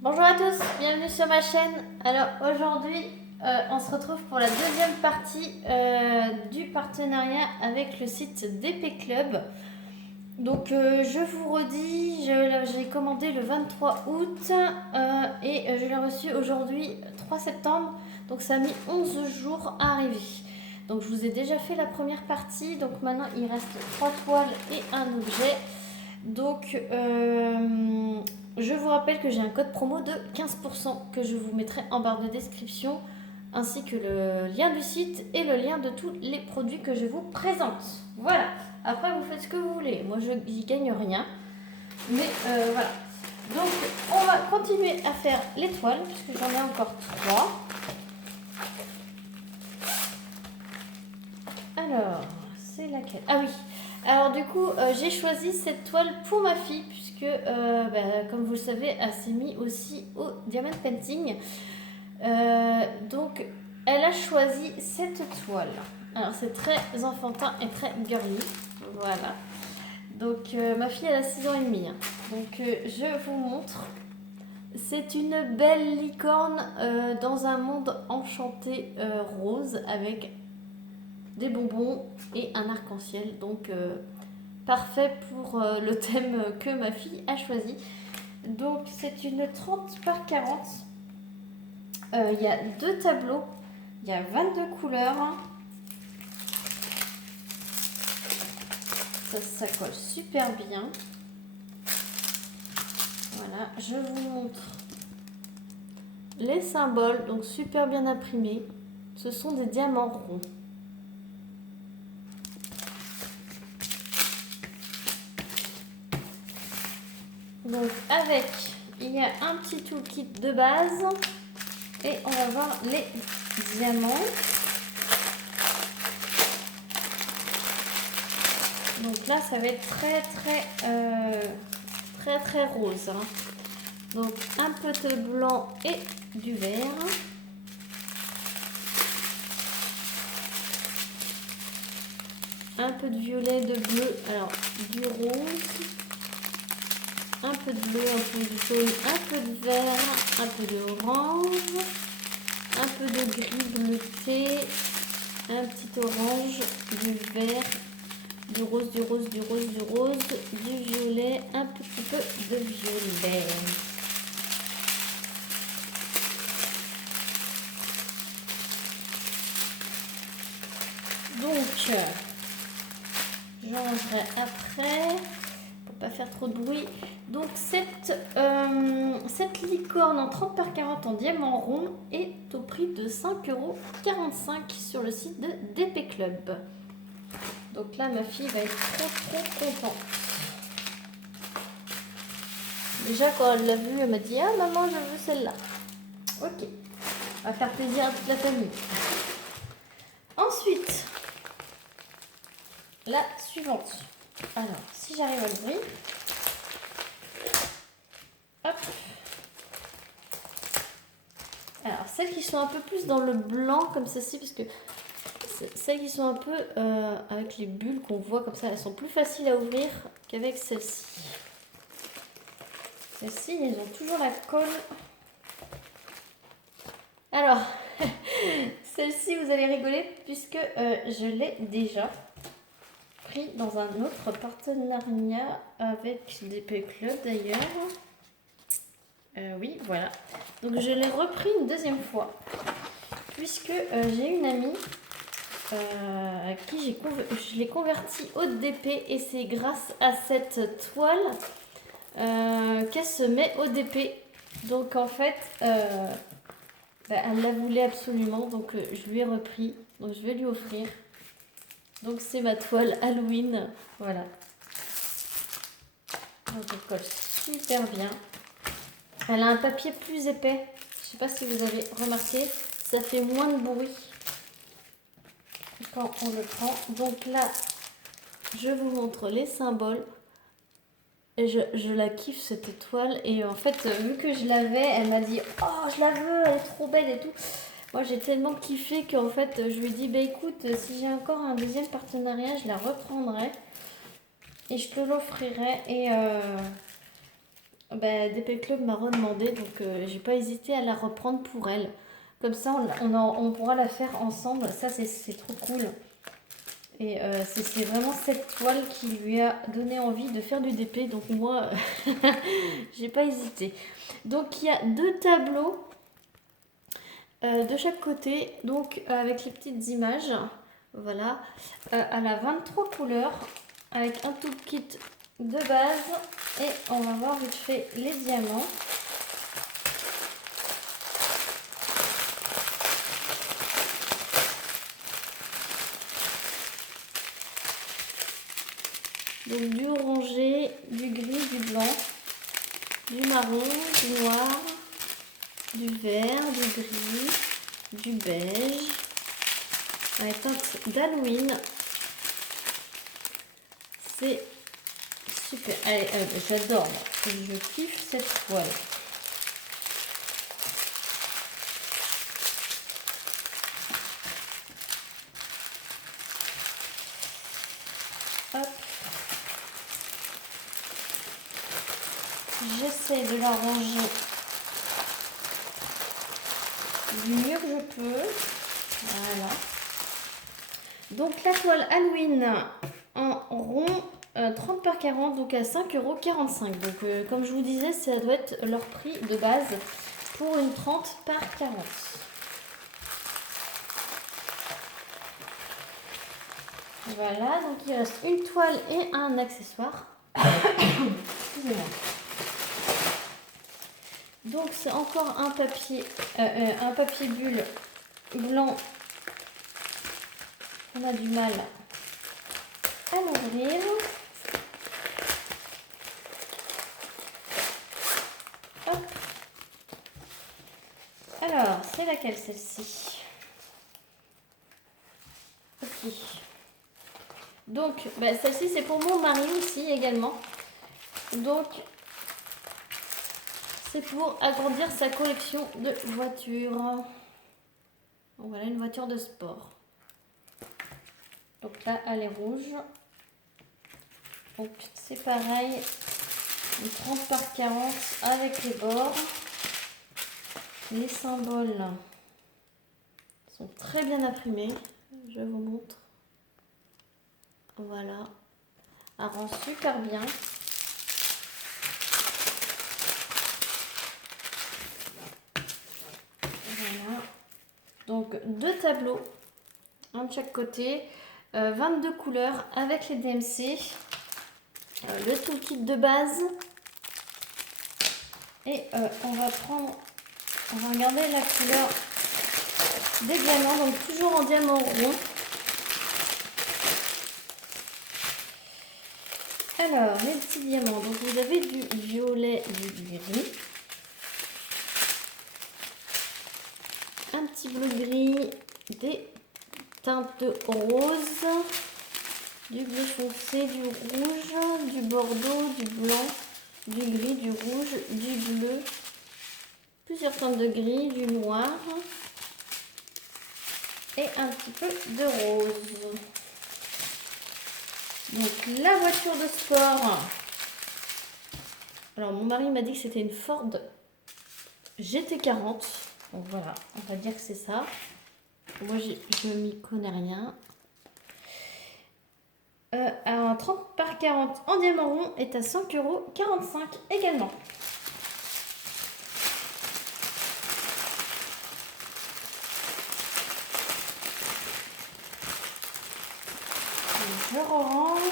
Bonjour à tous, bienvenue sur ma chaîne. Alors aujourd'hui, on se retrouve pour la deuxième partie du partenariat avec le site DP Club. Donc je vous redis, j'ai commandé le 23 août et je l'ai reçu aujourd'hui 3 septembre. Donc ça a mis 11 jours à arriver. Donc je vous ai déjà fait la première partie, donc maintenant il reste 3 toiles et un objet. Donc, je vous rappelle que j'ai un code promo de 15% que je vous mettrai en barre de description, ainsi que le lien du site et le lien de tous les produits que je vous présente. Voilà. Après, vous faites ce que vous voulez. Moi, je n'y gagne rien. Mais voilà. Donc, on va continuer à faire l'étoile, puisque j'en ai encore 3. Alors, c'est laquelle? Ah oui. Alors du coup, j'ai choisi cette toile pour ma fille, puisque, comme vous le savez, elle s'est mise aussi au diamond painting. Donc, elle a choisi cette toile. Alors, c'est très enfantin et très girly. Voilà. Donc, ma fille, elle a 6 ans et demi, hein. Donc, je vous montre. C'est une belle licorne dans un monde enchanté rose avec des bonbons et un arc-en-ciel. Donc, parfait pour le thème que ma fille a choisi. Donc, c'est une 30 par 40. Il y a 2 tableaux. Il y a 22 couleurs. Ça colle super bien. Voilà, je vous montre les symboles, donc super bien imprimés. Ce sont des diamants ronds. Donc avec, il y a un petit toolkit de base et on va voir les diamants. Donc là, ça va être très rose, hein. Donc un peu de blanc et du vert. Un peu de violet, de bleu, alors du rose, un peu de bleu, un peu de jaune, un peu de vert, un peu d'orange, un peu de gris bleuté, un petit orange, du vert, du rose, du rose, du rose, du rose, du violet, un petit peu de violet. Donc, j'enlèverai après pour pas faire trop de bruit. Donc cette licorne en 30 par 40 en diamant rond est au prix de 5,45 € sur le site de DP Club. Donc là, ma fille va être trop contente. Déjà, quand elle l'a vue, elle m'a dit: ah maman, je veux celle-là. Ok, on va faire plaisir à toute la famille. Ensuite, la suivante. Alors, si j'arrive à l'ouvrir. Hop. Alors, celles qui sont un peu plus dans le blanc, comme ceci, parce que celles qui sont un peu avec les bulles qu'on voit comme ça, elles sont plus faciles à ouvrir qu'avec celles-ci. Celles-ci, elles ont toujours la colle. Alors, celle-ci, vous allez rigoler, puisque je l'ai déjà pris dans un autre partenariat avec DP Club d'ailleurs. Oui, voilà. Donc je l'ai repris une deuxième fois, puisque j'ai une amie à qui je l'ai converti au DP, et c'est grâce à cette toile qu'elle se met au DP. Donc en fait, elle la voulait absolument, donc je lui ai repris, donc je vais lui offrir. Donc c'est ma toile Halloween, voilà. Donc elle colle super bien. Elle a un papier plus épais. Je sais pas si vous avez remarqué, ça fait moins de bruit quand on le prend. Donc là, je vous montre les symboles. Et je la kiffe cette étoile. Et en fait, vu que je l'avais, elle m'a dit: oh, je la veux, elle est trop belle et tout. Moi, j'ai tellement kiffé qu'en fait, je lui ai dit: bah écoute, si j'ai encore un deuxième partenariat, je la reprendrai. Et je te l'offrirai. DP Club m'a redemandé, donc j'ai pas hésité à la reprendre pour elle. Comme ça, on pourra la faire ensemble. Ça, c'est trop cool. Et c'est vraiment cette toile qui lui a donné envie de faire du DP. Donc moi, j'ai pas hésité. Donc il y a 2 tableaux de chaque côté. Donc avec les petites images. Voilà. Elle a 23 couleurs. Avec un tout kit de base. Et on va voir vite fait les diamants. Donc du orangé, du gris, du blanc, du marron, du noir, du vert, du gris, du beige, avec teinte d'Halloween. C'est super. Allez, j'adore. Je kiffe cette toile. Hop. J'essaie de la ranger du mieux que je peux. Voilà. Donc la toile Halloween en rond, 30 par 40, donc à 5,45 €. Donc comme je vous disais, ça doit être leur prix de base pour une 30 par 40. Voilà, donc il reste une toile et un accessoire. Excusez-moi. Donc c'est encore un papier bulle blanc. On a du mal à l'ouvrir. Hop. Alors, c'est laquelle celle-ci? Ok. Donc, celle-ci c'est pour mon mari aussi également. Donc, c'est pour agrandir sa collection de voitures. Voilà une voiture de sport. Donc là, elle est rouge. Donc c'est pareil, une 30 par 40 avec les bords. Les symboles sont très bien imprimés. Je vous montre. Voilà. Elle rend super bien. Voilà. Donc 2 tableaux, un de chaque côté, 22 couleurs avec les DMC, le toolkit de base. Et on va regarder la couleur des diamants, donc toujours en diamant rond. Alors, les petits diamants, donc vous avez du violet, du gris, un petit bleu gris, des teintes rose, du bleu foncé, du rouge, du bordeaux, du blanc, du gris, du rouge, du bleu, plusieurs teintes de gris, du noir et un petit peu de rose. Donc la voiture de sport. Alors mon mari m'a dit que c'était une Ford GT40. Donc voilà, on va dire que c'est ça. Moi je m'y connais rien. Un 30 par 40 en diamant rond est à 5,45 € également. Je range.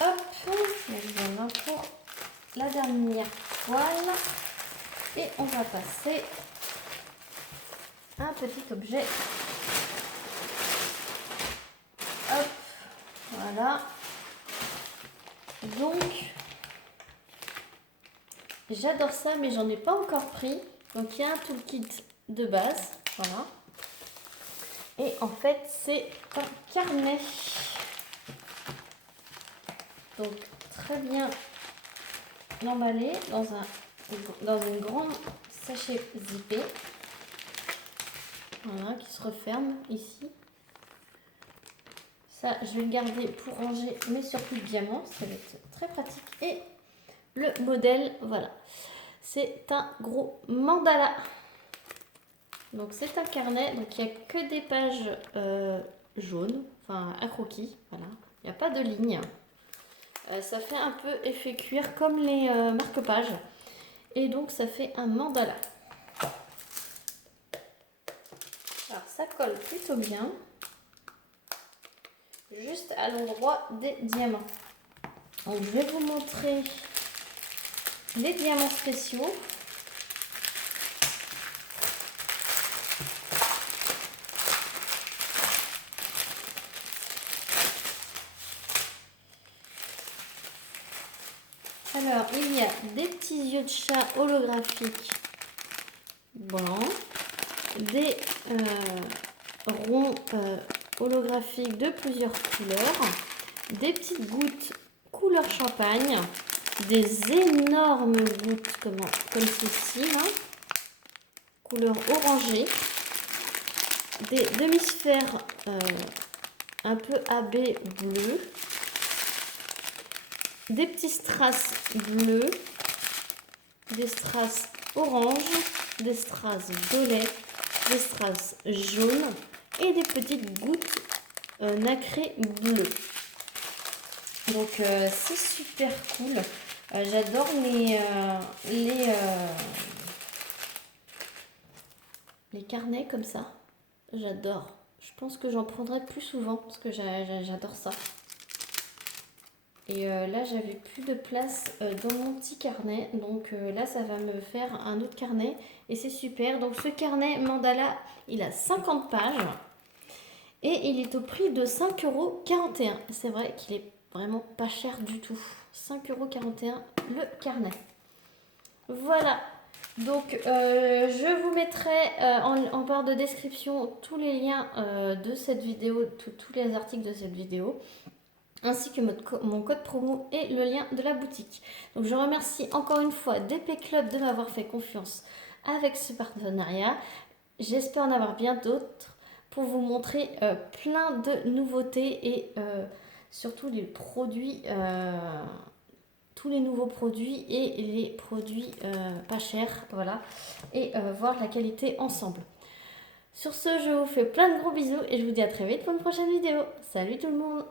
Hop, voilà pour la dernière toile. Et on va passer un petit objet. Hop, voilà. Donc, j'adore ça, mais j'en ai pas encore pris. Donc, il y a un toolkit de base. Voilà. Et en fait, c'est un carnet. Donc, très bien emballé dans une grande sachet zippé. Voilà, qui se referme ici. Ça, je vais le garder pour ranger mes surplus de diamants. Ça va être très pratique. Et le modèle, voilà. C'est un gros mandala. Donc c'est un carnet. Donc il n'y a que des pages jaunes. Enfin, à croquis. Voilà. Il n'y a pas de ligne. Ça fait un peu effet cuir comme les marque-pages. Et donc ça fait un mandala. Alors ça colle plutôt bien. Juste à l'endroit des diamants. Donc je vais vous montrer les diamants spéciaux. Alors il y a des petits yeux de chat holographiques blancs, des ronds holographiques de plusieurs couleurs, des petites gouttes couleur champagne, des énormes gouttes comme ceci, là, couleur orangée, des demi-sphères un peu AB bleu, des petits strass bleus, des strass orange, des strass violet, des strass jaunes et des petites gouttes nacrées bleues. Donc c'est super cool. J'adore les carnets comme ça. J'adore. Je pense que j'en prendrai plus souvent parce que j'adore ça. Et là, j'avais plus de place dans mon petit carnet. Donc là, ça va me faire un autre carnet. Et c'est super. Donc ce carnet mandala, il a 50 pages. Et il est au prix de 5,41 €. C'est vrai qu'il est vraiment pas cher du tout. 5,41 € le carnet. Voilà. Donc je vous mettrai en barre de description tous les liens de cette vidéo, tous les articles de cette vidéo, ainsi que mon code promo et le lien de la boutique. Donc je remercie encore une fois DP Club de m'avoir fait confiance avec ce partenariat. J'espère en avoir bien d'autres pour vous montrer plein de nouveautés et surtout les produits, tous les nouveaux produits et les produits pas chers, voilà, et voir la qualité ensemble. Sur ce, je vous fais plein de gros bisous et je vous dis à très vite pour une prochaine vidéo. Salut tout le monde!